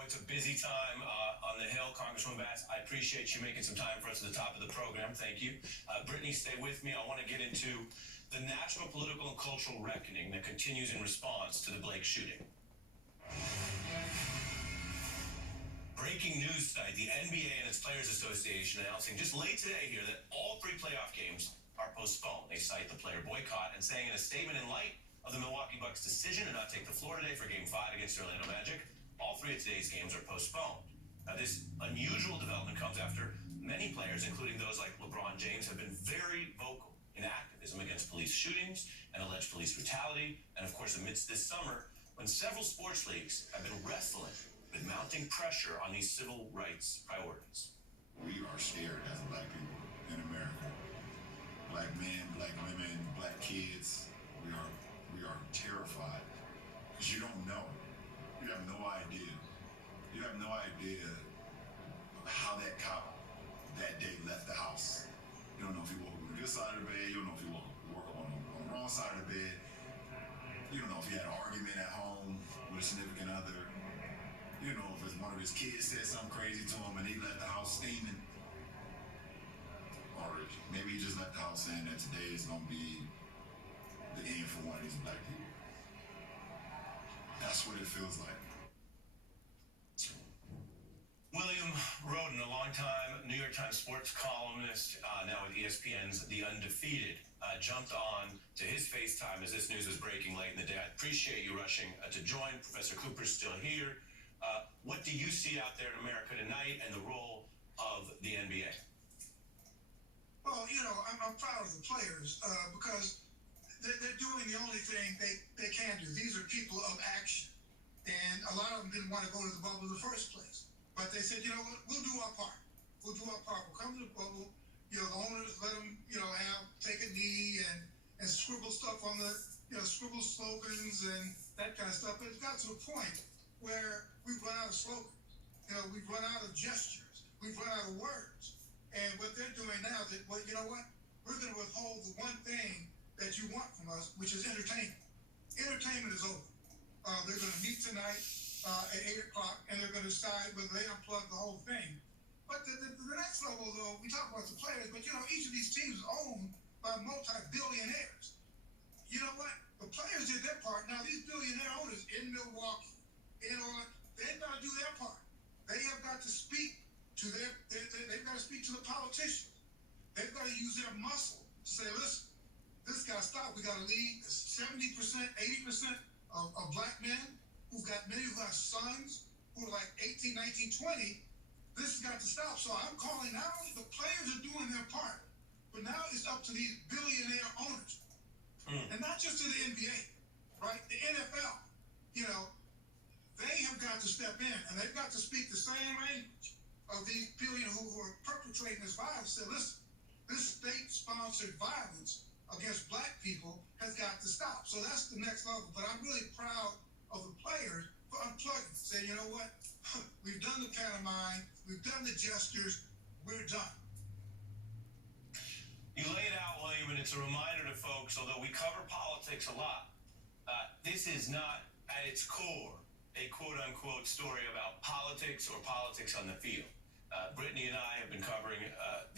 know it's a busy time on the Hill. Congresswoman Bass, I appreciate you making some time for us at the top of the program. Thank you. Brittney, stay with me. I want to get into the national political and cultural reckoning that continues in response to the Blake shooting. Breaking news tonight, the NBA and its Players Association announcing just late today here that all 3 playoff games are postponed. They cite the player boycott and saying in a statement, in light of the Milwaukee Bucks' decision to not take the floor today for Game 5 against the Orlando Magic, all 3 of today's games are postponed. Now, this unusual development comes after many players, including those like LeBron James, have been very vocal in activism against police shootings and alleged police brutality, and of course amidst this summer when several sports leagues have been wrestling with mounting pressure on these civil rights priorities. We are scared as Black people in America. Black men, Black women, Black kids, we are terrified because you don't know. You have no idea. You have no idea how that cop that day left the house. You don't know if he woke up on the good side of the bed. You don't know if he woke up on the wrong side of the bed. You don't know if he had an argument at home with a significant other. You know if one of his kids said something crazy to him and he left the house steaming. Or maybe he just left the house saying that today is going to be the end for one of these Black people. That's what it feels like. William Rhoden, a longtime New York Times sports columnist, now with ESPN's The Undefeated, jumped on to his FaceTime as this news was breaking late in the day. I appreciate you rushing to join. Professor Cooper's still here. What do you see out there in America tonight and the role of the NBA? Well, I'm proud of the players because they're doing the only thing they can do. These are people of action. And a lot of them didn't want to go to the bubble in the first place. But they said, you know what, we'll do our part. We'll do our part. We'll come to the bubble. The owners let them, take a knee and scribble stuff on the, scribble slogans and that kind of stuff. But it got to a point where we've run out of slogans. We've run out of gestures. We've run out of words. And what they're doing now is that, well, you know what? We're going to withhold the one thing that you want from us, which is entertainment. Entertainment is over. They're going to meet tonight at 8 o'clock, and they're going to decide whether they unplug the whole thing. But the next level, though, we talk about the players, but, each of these teams is owned by multi-billionaires. You know what? The players did their part. Now, these billionaire owners in Milwaukee, they've got to do their part. They have got to speak to they've got to speak to the politicians. They've got to use their muscle to say, listen, this got to stop. We got to lead 70%, 80% of Black men many who have sons who are like 18, 19, 20. This has got to stop. So I'm calling not only the players are doing their part, but now it's up to these billionaire owners. And not just to the NBA, right? The NFL, they have got to step in and they've got to speak the same language of these billionaires who are perpetrating this violence. Say, listen, this state-sponsored violence against Black people has got to stop. So that's the next level. But I'm really proud of the players for unplugging. Say, you know what? We've done the pantomime. We've done the gestures. We're done. You lay it out, William, and it's a reminder to folks, although we cover politics a lot, this is not at its core a quote-unquote story about politics or politics on the field. Brittney and I have been covering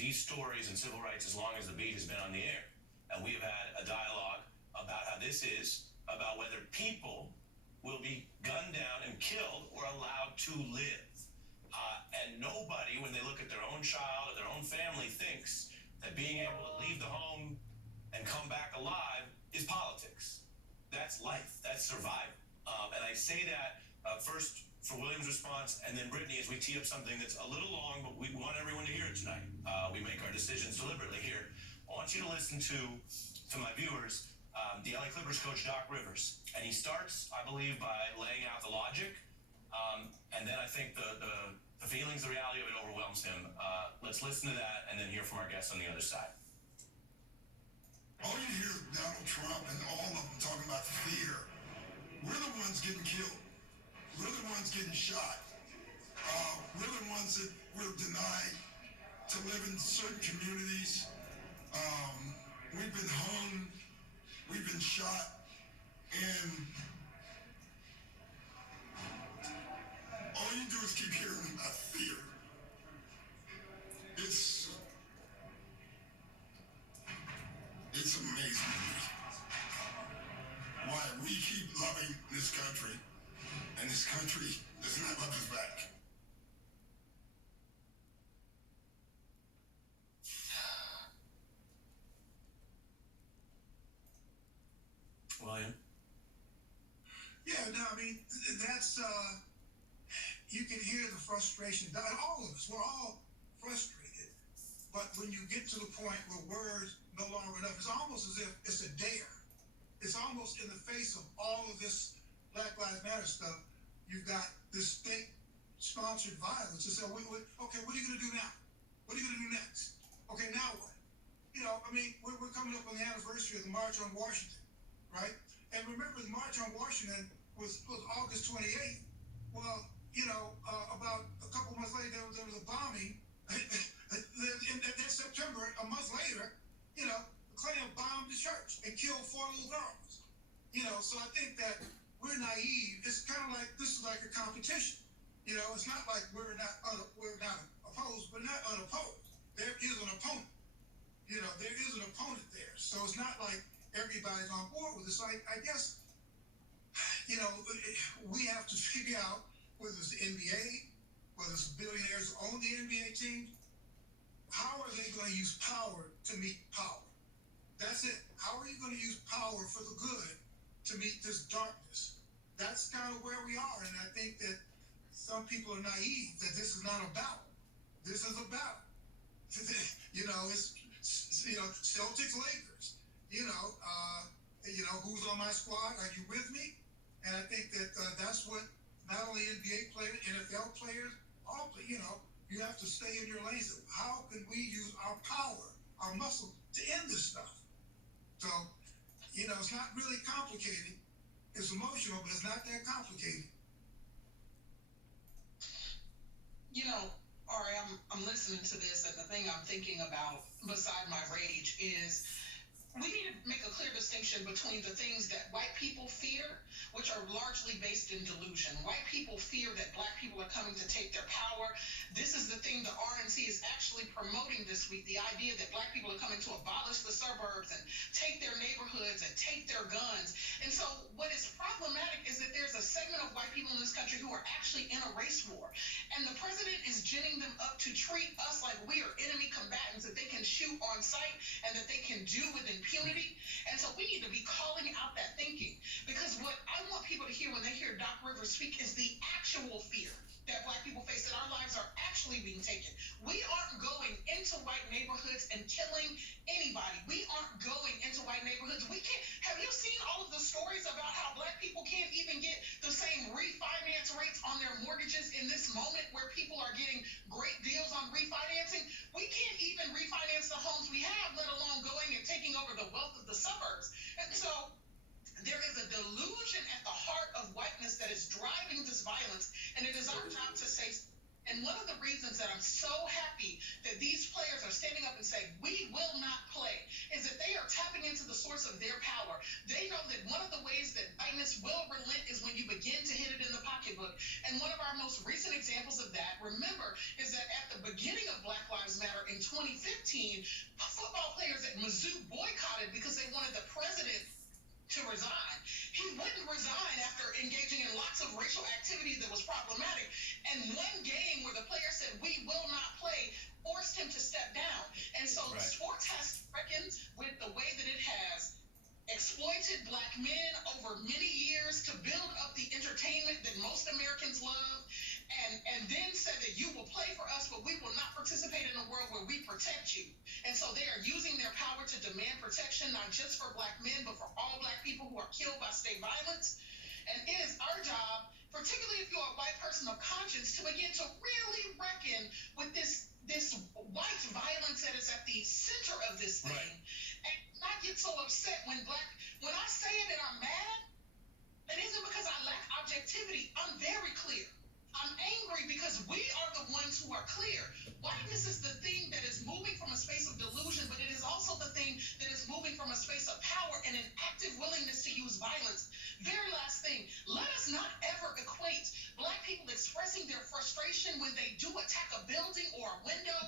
these stories and civil rights as long as the beat has been on the air. And we have had a dialogue about how this is about whether people will be gunned down and killed or allowed to live. And nobody, when they look at their own child or their own family, thinks that being able to leave the home and come back alive is politics. That's life. That's survival. And I say that first for William's response, and then Brittney, as we tee up something that's a little long, but we want everyone to hear it tonight. We make our decisions deliberately here. I want you to listen to my viewers, the LA Clippers coach Doc Rivers, and he starts, I believe, by laying out the logic, and then I think the feelings, the reality of it overwhelms him. Let's listen to that, and then hear from our guests on the other side. All you hear is Donald Trump and all of them talking about fear. We're the ones getting killed. We're the ones getting shot. We're the ones that were denied to live in certain communities. We've been hung. We've been shot. And all you do is keep hearing about fear. It's amazing to me why we keep loving this country, and this country does not love us back. William? Yeah, no, I mean, that's, you can hear the frustration. All of us, we're all frustrated. But when you get to the point where words no longer enough, it's almost as if it's a dare. It's almost in the face of all of this Black Lives Matter stuff, you've got this state-sponsored violence. And so, okay, what are you going to do now? What are you going to do next? Okay, now what? You know, I mean, we're coming up on the anniversary of the March on Washington, right? And remember, the March on Washington was August 28th. Well, you know, about a couple months later, there was a bombing. In September, a month later, you know, the Klan bombed the church and killed 4 little girls. You know, so I think that we're naive. It's kind of like, this is like a competition. You know, it's not like we're not opposed, but not unopposed. There is an opponent. You know, there is an opponent there. So it's not like everybody's on board with this. So I guess, you know, we have to figure out whether it's the NBA, whether it's billionaires who own the NBA team, how are they going to use power to meet power? That's it. How are you going to use power for the good to meet this darkness? That's kind of where we are. And I think that some people are naive that this is not a battle. This is a battle. You know, it's, you know, Celtics, Lakers. You know, who's on my squad? Are you with me? And I think that that's what not only NBA players, NFL players, all, you know, you have to stay in your lanes. How can we use our power, our muscle, to end this stuff? So, you know, it's not really complicated. It's emotional, but it's not that complicated. You know, Ari, I'm listening to this, and the thing I'm thinking about beside my rage is we need to make a clear distinction between the things that white people fear, which are largely based in delusion. White people fear that Black people are coming to take their power. This is the thing the RNC is actually promoting this week, the idea that Black people are coming to abolish the suburbs and take their neighborhoods and take their guns. And so what is problematic is that there's a segment of white people in this country who are actually in a race war. And the president is ginning them up to treat us like we are enemy combatants that they can shoot on sight and that they can do with impunity. And so we need to be calling out that thinking, because what I want people to hear when they hear Doc Rivers speak is the actual fear that Black people face, that our lives are actually being taken. We aren't going into white neighborhoods and killing anybody. We aren't going into white neighborhoods. We can't. Have you seen all of the stories about how Black people can't even get the same refinance rates on their mortgages in this moment where people are getting great deals on refinancing? We can't even refinance the homes we have, let alone going and taking over the wealth of the suburbs. And so there is a delusion at the heart of whiteness that is driving this violence, and it is our job to say. And one of the reasons that I'm so happy that these players are standing up and saying, we will not play, is that they are tapping into the source of their power. They know that one of the ways that whiteness will relent is when you begin to hit it in the pocketbook. And one of our most recent examples of that, remember, is that at the beginning of Black Lives Matter in 2015, football players at Mizzou boycotted because they wanted the president to resign. He wouldn't resign after engaging in lots of racial activity that was problematic. And one game where the player said, we will not play, forced him to step down. And so sports has reckoned with the way that it has exploited Black men over many years to build up the entertainment that most Americans love, and then said that you will play for us, but we will not participate in a world where we protect you. And so they are using their power to demand protection, not just for Black men, but for all Black people who are killed by state violence. And it is our job, particularly if you're a white person of conscience, to begin to really reckon with this white violence that is at the center of this thing. Right. And not get so upset when I say it and I'm mad, it isn't because I lack objectivity. I'm very clear. I'm angry because we are the ones who are clear. Whiteness is the thing that is moving from a space of delusion, but it is also the thing that is moving from a space of power and an active willingness to use violence. Very last thing, let us not ever equate Black people expressing their their frustration when they do attack a building or a window.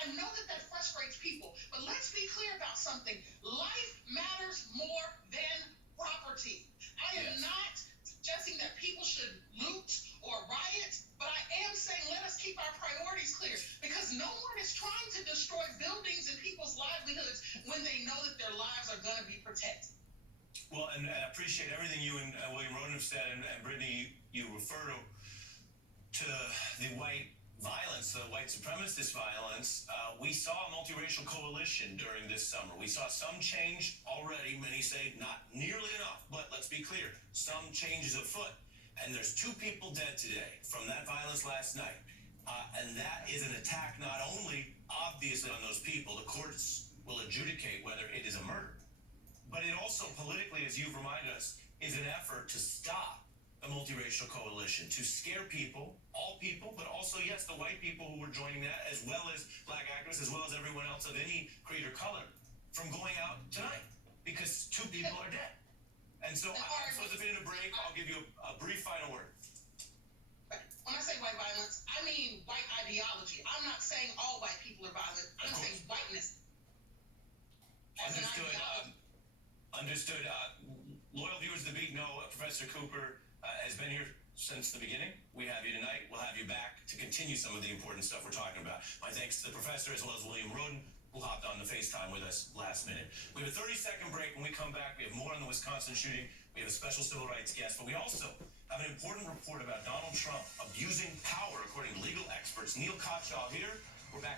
I know that that frustrates people, but let's be clear about something. Life matters more than property. I am not suggesting that people should loot or riot, but I am saying let us keep our priorities clear, because no one is trying to destroy buildings and people's livelihoods when they know that their lives are going to be protected. Well, and I appreciate everything you and William Rhoden have said, and Brittney, you refer to the white violence, the white supremacist violence. We saw a multiracial coalition during this summer. We saw some change already. Many say not nearly enough, but let's be clear, some changes afoot. And there's 2 people dead today from that violence last night. And that is an attack not only, obviously, on those people. The courts will adjudicate whether it is a murder. But it also, politically, as you've reminded us, is an effort to stop the multiracial coalition, to scare people, all people, but also, yes, the white people who were joining that, as well as black activists, as well as everyone else of any creed or color, from going out tonight, because 2 people are dead. And so, I'm supposed to fit in a break. I'll give you a brief final word. When I say white violence, I mean white ideology. I'm not saying all white people are violent. I'm saying whiteness. Understood. Understood. Loyal viewers of the Beat know Professor Cooper has been here since the beginning. We have you tonight. We'll have you back to continue some of the important stuff we're talking about. My thanks to the professor as well as William Rhoden, who hopped on the FaceTime with us last minute. We have a 30-second break. When we come back, we have more on the Wisconsin shooting. We have a special civil rights guest, but we also have an important report about Donald Trump abusing power, according to legal experts. Neil Kotshaw here. We're back.